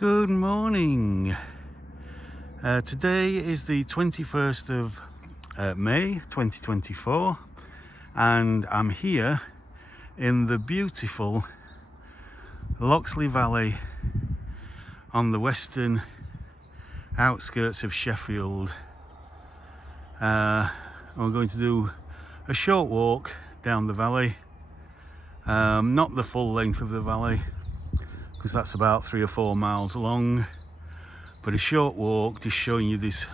Good morning. Today is the 21st of May 2024 and I'm here in the beautiful Loxley Valley on the western outskirts of Sheffield. I'm going to do a short walk down the valley, not the full length of the valley because that's about 3 or 4 miles long, but a short walk just showing you this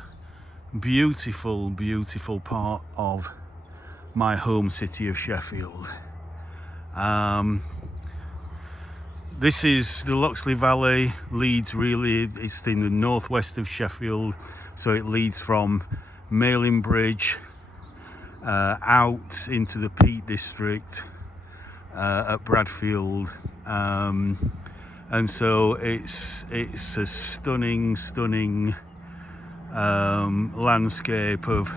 beautiful part of my home city of Sheffield. This is the Loxley Valley, leads really, it's in the northwest of Sheffield, so it leads from Malin Bridge out into the Peak District at Bradfield, and so it's a stunning landscape of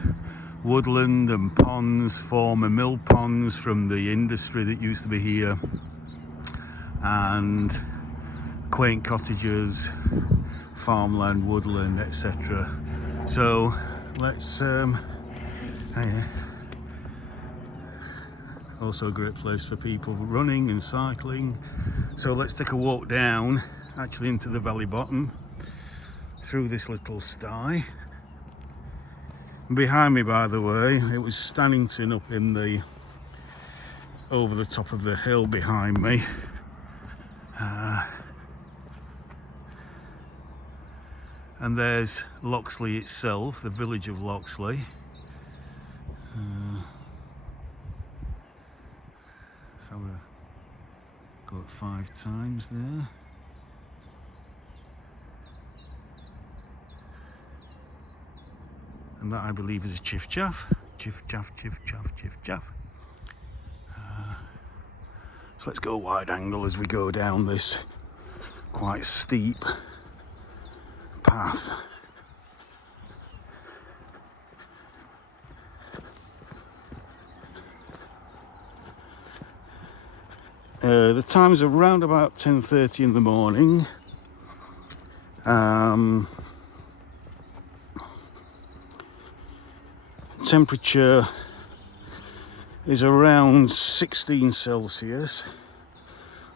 woodland and ponds, former mill ponds from the industry that used to be here, and quaint cottages, farmland, woodland, etc. So let's also a great place for people running and cycling. So let's take a walk down, actually into the valley bottom, through this little sty. Behind me, by the way, it was Stannington up in the over the top of the hill behind me. And there's Loxley itself, the village of Loxley. So we'll go at 5 times there. And that, I believe, is a chiff chaff. Chiff chaff, chiff chaff, chiff chaff. So let's go wide angle as we go down this quite steep path. The time's around about 10:30 in the morning. Temperature is around 16 Celsius,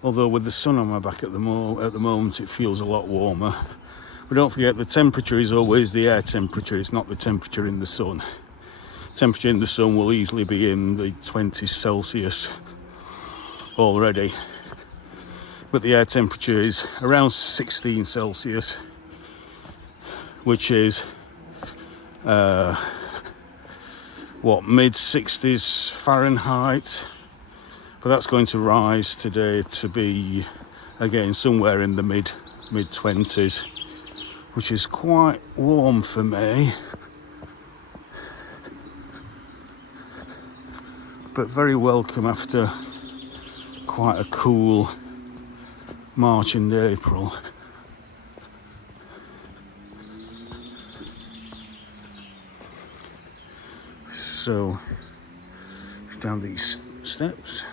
although with the sun on my back at the moment it feels a lot warmer. But don't forget, the temperature is always the air temperature, it's not the temperature in the sun. Temperature in the sun will easily be in the 20 Celsius already, but the air temperature is around 16 Celsius, which is mid 60s Fahrenheit, but that's going to rise today to be again somewhere in the mid 20s, which is quite warm for me, but very welcome after quite a cool March and April. So down these steps,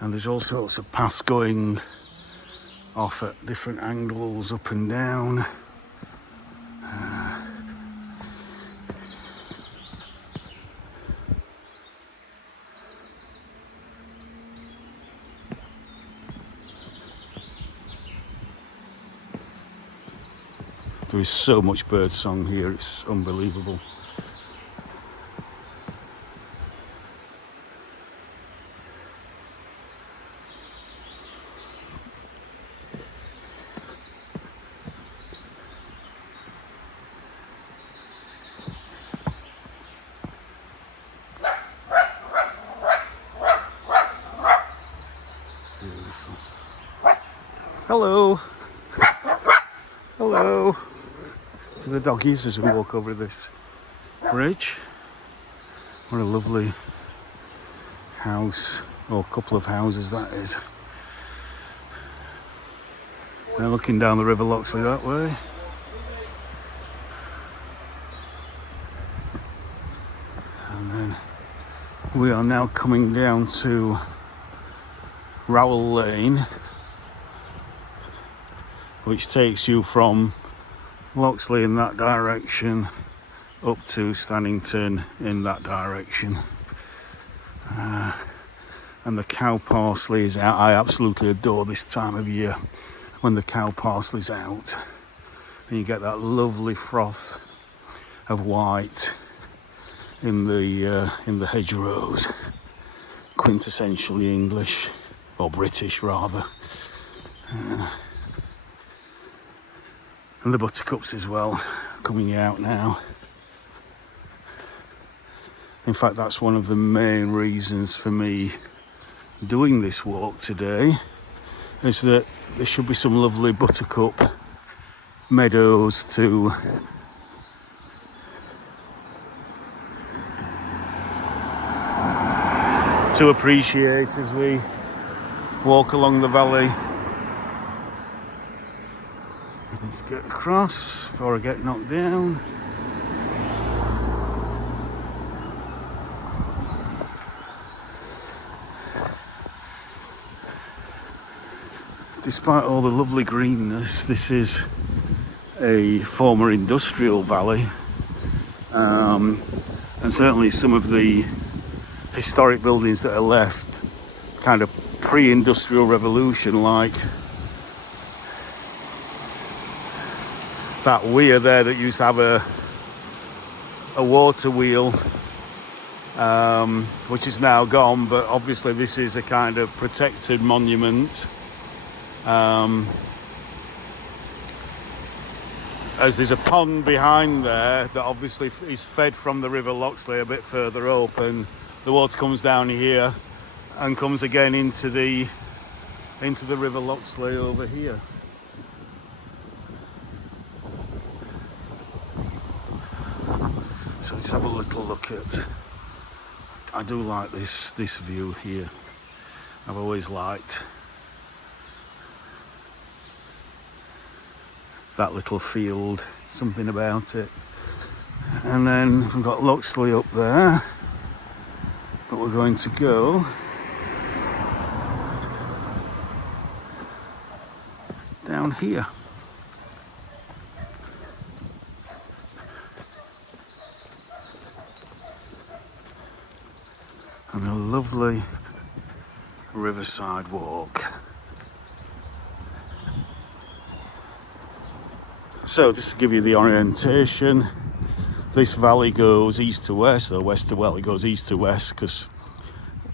and there's all sorts of paths going off at different angles, up and down. There is so much bird song here, it's unbelievable. Beautiful. Hello. Hello. To the doggies as we walk over this bridge. What a lovely house, or couple of houses that is. Now looking down the River Loxley that way. And then we are now coming down to Rowell Lane, which takes you from Loxley in that direction up to Stannington in that direction. And the cow parsley is out. I absolutely adore this time of year when the cow parsley's out and you get that lovely froth of white in the hedgerows. Quintessentially English, or British rather. And the buttercups as well, coming out now. In fact, that's one of the main reasons for me doing this walk today, is that there should be some lovely buttercup meadows to appreciate as we walk along the valley. Let's get across before I get knocked down. Despite all the lovely greenness, this is a former industrial valley, and certainly some of the historic buildings that are left kind of pre-industrial revolution, like that weir there that used to have a water wheel, which is now gone, but obviously this is a kind of protected monument, as there's a pond behind there that obviously is fed from the River Loxley a bit further up, and the water comes down here and comes again into the River Loxley over here. So just have a little look at. I do like this view here. I've always liked that little field, something about it. And then we've got Loxley up there. But we're going to go down here. And a lovely riverside walk. So just to give you the orientation, this valley goes east to west, or west to, well, it goes east to west, because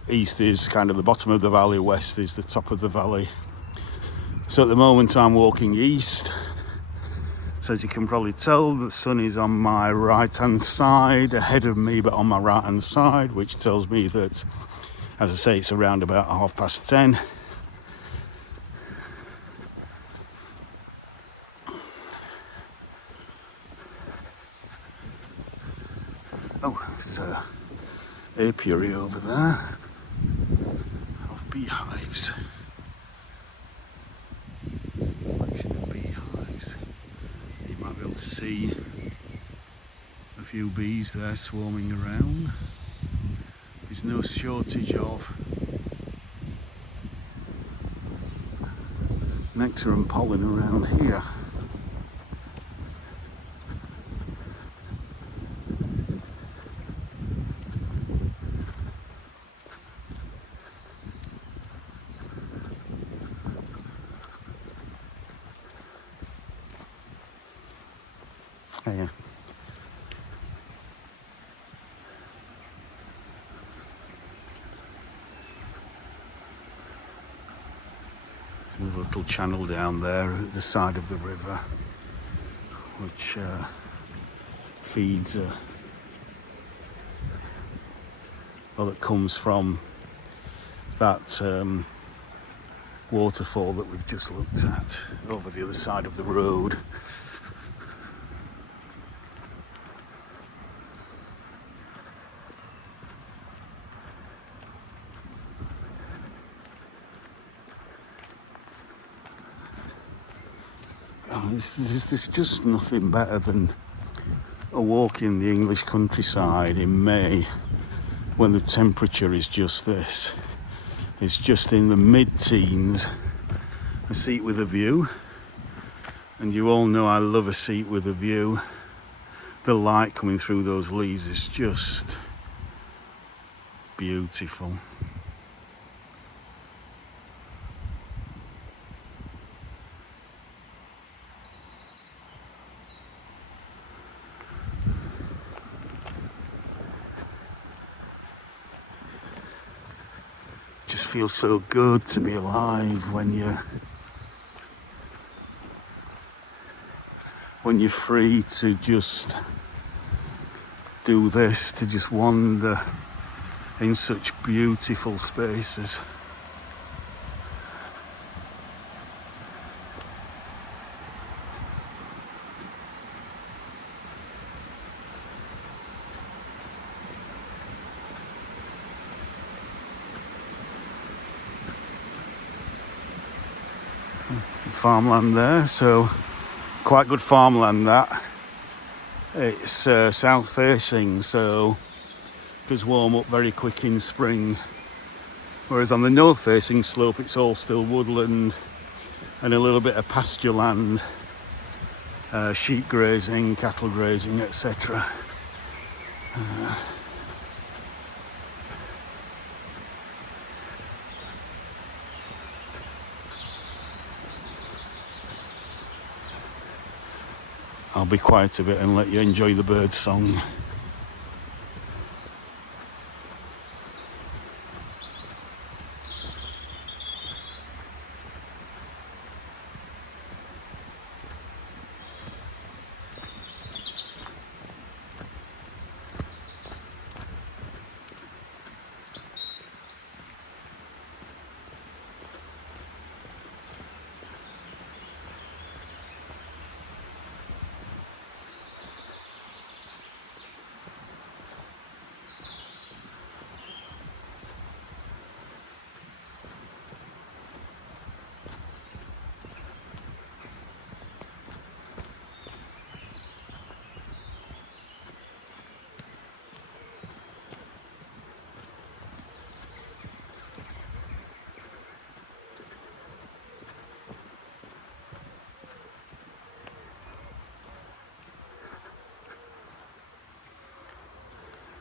east is kind of the bottom of the valley, west is the top of the valley. So at the moment I'm walking east. So as you can probably tell, the sun is on my right hand side, ahead of me, but on my right hand side, which tells me that, as I say, it's around about 10:30. Oh, there's an apiary over there of beehives. Collection of beehives. You might be able to see a few bees there swarming around. There's no shortage of nectar and pollen around here. Yeah. A little channel down there at the side of the river, which feeds, well, that comes from that waterfall that we've just looked at over the other side of the road. There's just nothing better than a walk in the English countryside in May when the temperature is just this. It's just in the mid-teens, a seat with a view. And you all know I love a seat with a view. The light coming through those leaves is just beautiful. Just feels so good to be alive when you're free to just do this, to just wander in such beautiful spaces. Farmland there, so quite good farmland that. It's south facing, so it does warm up very quick in spring, whereas on the north facing slope it's all still woodland and a little bit of pasture land, sheep grazing, cattle grazing, etc. I'll be quiet a bit and let you enjoy the bird song.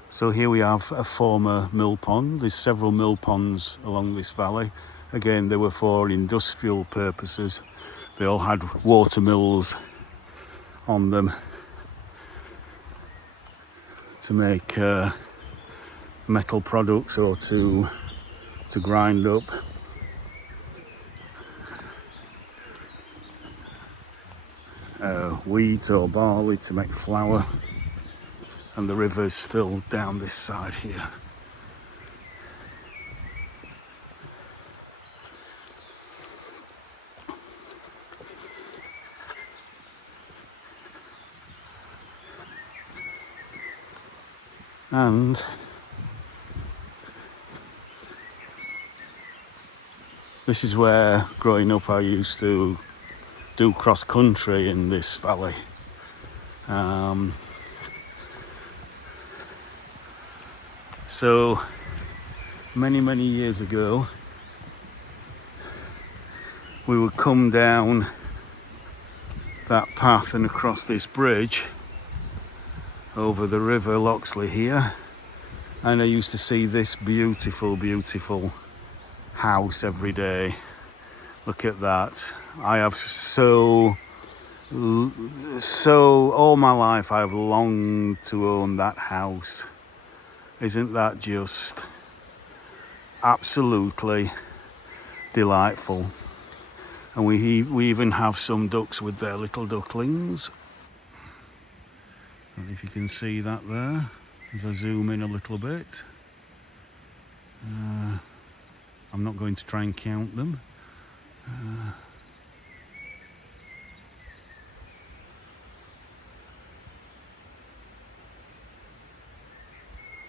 So here we have a former mill pond. There's several mill ponds along this valley. Again, they were for industrial purposes. They all had water mills on them to make metal products or to grind up. Wheat or barley to make flour. And the river's still down this side here. And this is where, growing up, I used to do cross country in this valley. So many years ago, we would come down that path and across this bridge over the river Loxley here, and I used to see this beautiful house every day. Look at that. I have so all my life I have longed to own that house. Isn't that just absolutely delightful? And we even have some ducks with their little ducklings. I don't know if you can see that there as I zoom in a little bit. I'm not going to try and count them.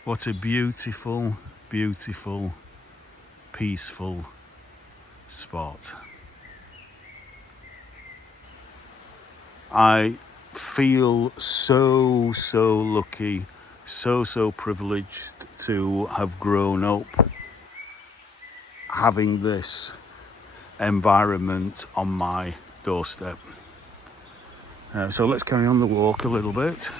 What a beautiful, peaceful spot. I feel so lucky, so privileged to have grown up having this environment on my doorstep. So let's carry on the walk a little bit.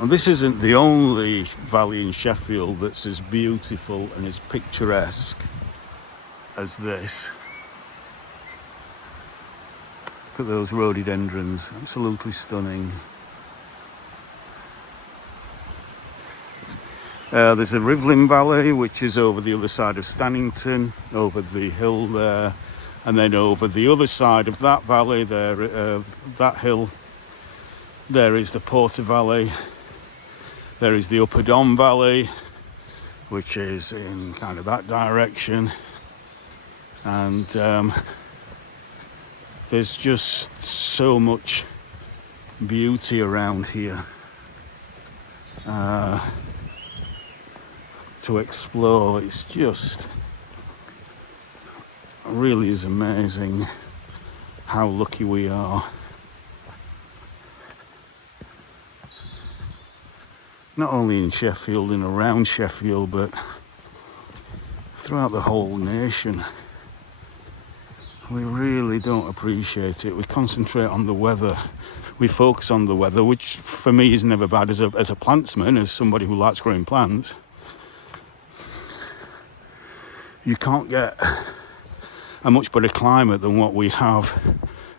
And this isn't the only valley in Sheffield that's as beautiful and as picturesque as this. Look at those rhododendrons, absolutely stunning. There's a Rivlin Valley, which is over the other side of Stannington, over the hill there, and then over the other side of that valley there, that hill, there is the Porter Valley. There is the Upper Don Valley, which is in kind of that direction, and there's just so much beauty around here to explore. It's just really is amazing how lucky we are. Not only in Sheffield and around Sheffield, but throughout the whole nation. We really don't appreciate it. We concentrate on the weather. We focus on the weather, which for me is never bad as a plantsman, as somebody who likes growing plants. You can't get a much better climate than what we have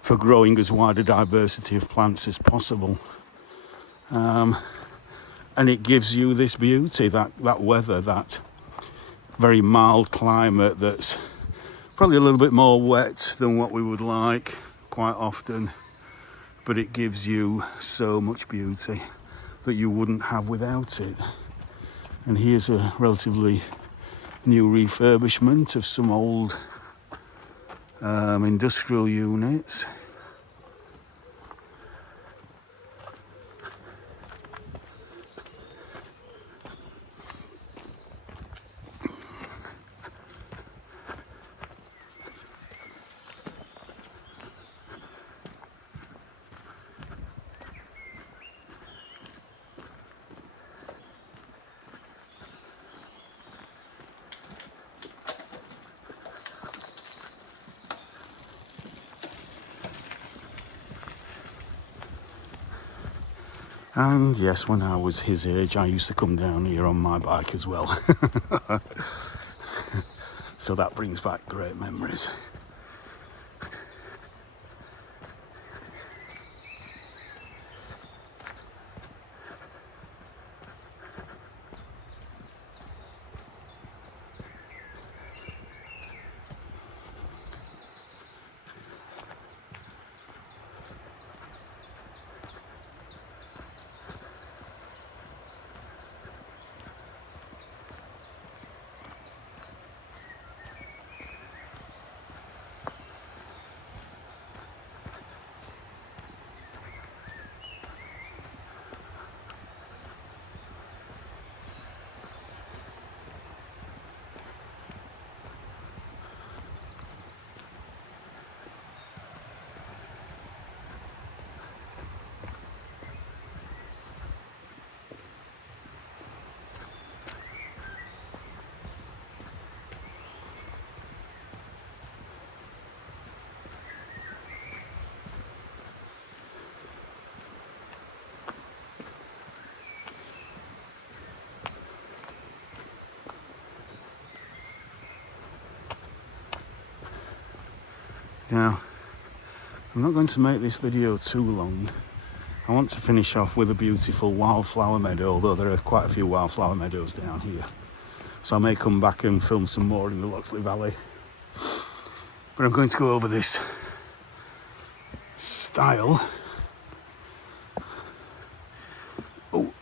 for growing as wide a diversity of plants as possible. And it gives you this beauty, that weather, that very mild climate that's probably a little bit more wet than what we would like quite often, but it gives you so much beauty that you wouldn't have without it. And here's a relatively new refurbishment of some old industrial units. And yes, when I was his age, I used to come down here on my bike as well. So that brings back great memories. Now, I'm not going to make this video too long. I want to finish off with a beautiful wildflower meadow, although there are quite a few wildflower meadows down here. So I may come back and film some more in the Loxley Valley. But I'm going to go over this stile. Oh,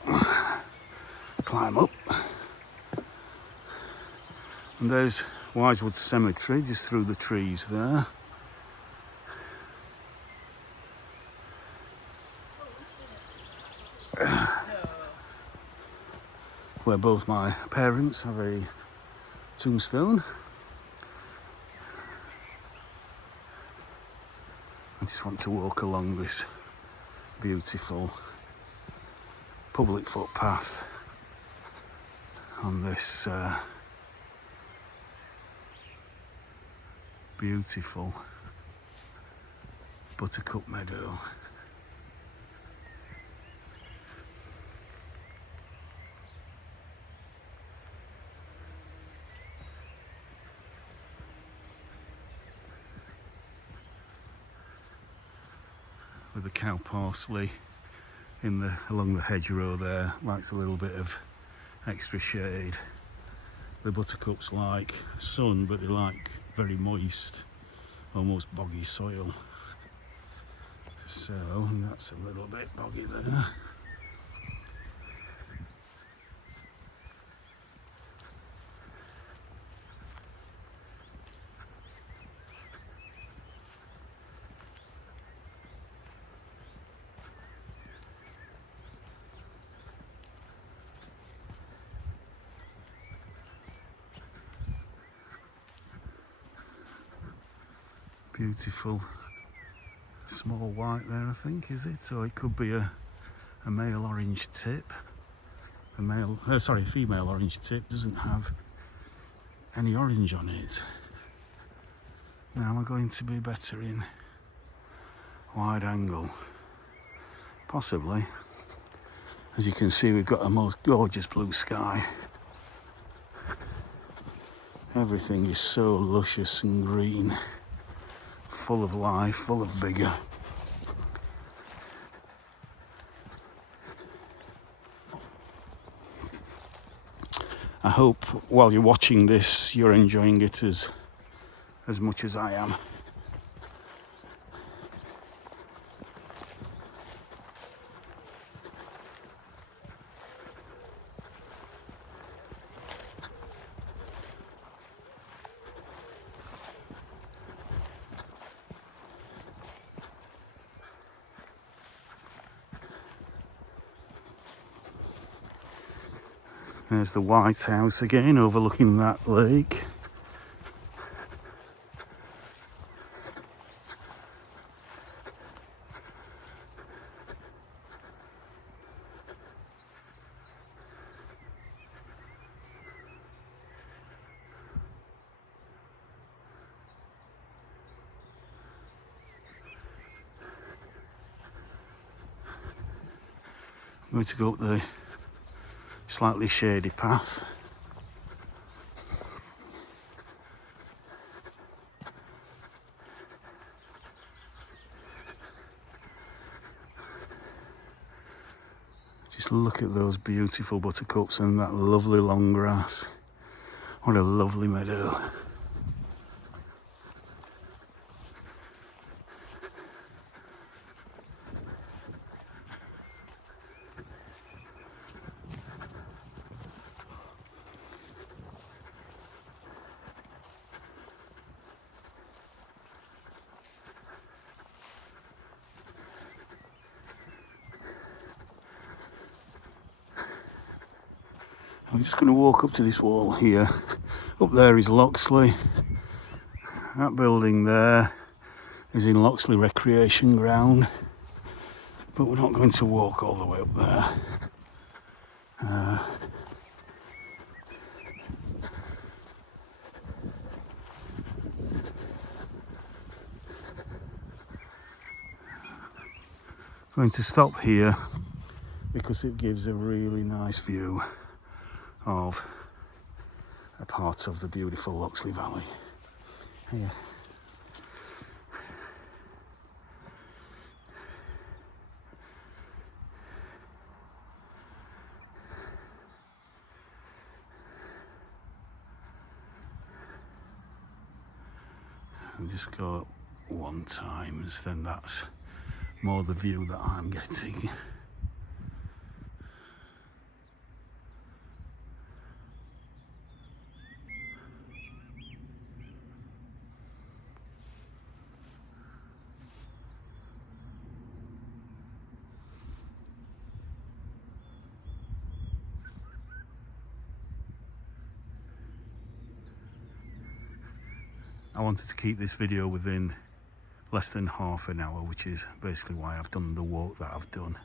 climb up. And there's Wisewood Cemetery just through the trees there. where both my parents have a tombstone. I just want to walk along this beautiful public footpath on this beautiful buttercup meadow. With the cow parsley along the hedgerow there, likes a little bit of extra shade. The buttercups like sun, but they like very moist, almost boggy soil. So that's a little bit boggy there. Beautiful small white there, I think, is it? Or it could be a male orange tip. Female orange tip doesn't have any orange on it. Now am I going to be better in wide angle? Possibly. As you can see, we've got a most gorgeous blue sky. Everything is so luscious and green, full of life, full of vigour. I hope while you're watching this, you're enjoying it as much as I am. There's the White House again, overlooking that lake. I'm going to go up the slightly shady path. Just look at those beautiful buttercups and that lovely long grass. What a lovely meadow. I'm just going to walk up to this wall here. Up there is Loxley. That building there is in Loxley Recreation Ground. But we're not going to walk all the way up there. Going to stop here because it gives a really nice view of a part of the beautiful Loxley Valley. Here. And just go up one times, then that's more the view that I'm getting. I wanted to keep this video within less than half an hour, which is basically why I've done the walk that I've done.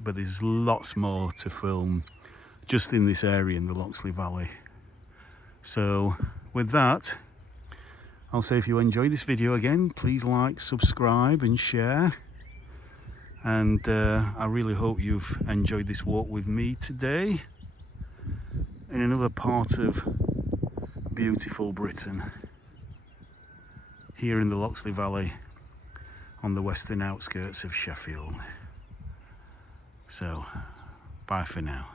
But there's lots more to film just in this area in the Loxley Valley. So with that, I'll say if you enjoy this video, again, please like, subscribe and share. And I really hope you've enjoyed this walk with me today in another part of beautiful Britain, here in the Loxley Valley on the western outskirts of Sheffield. So bye for now.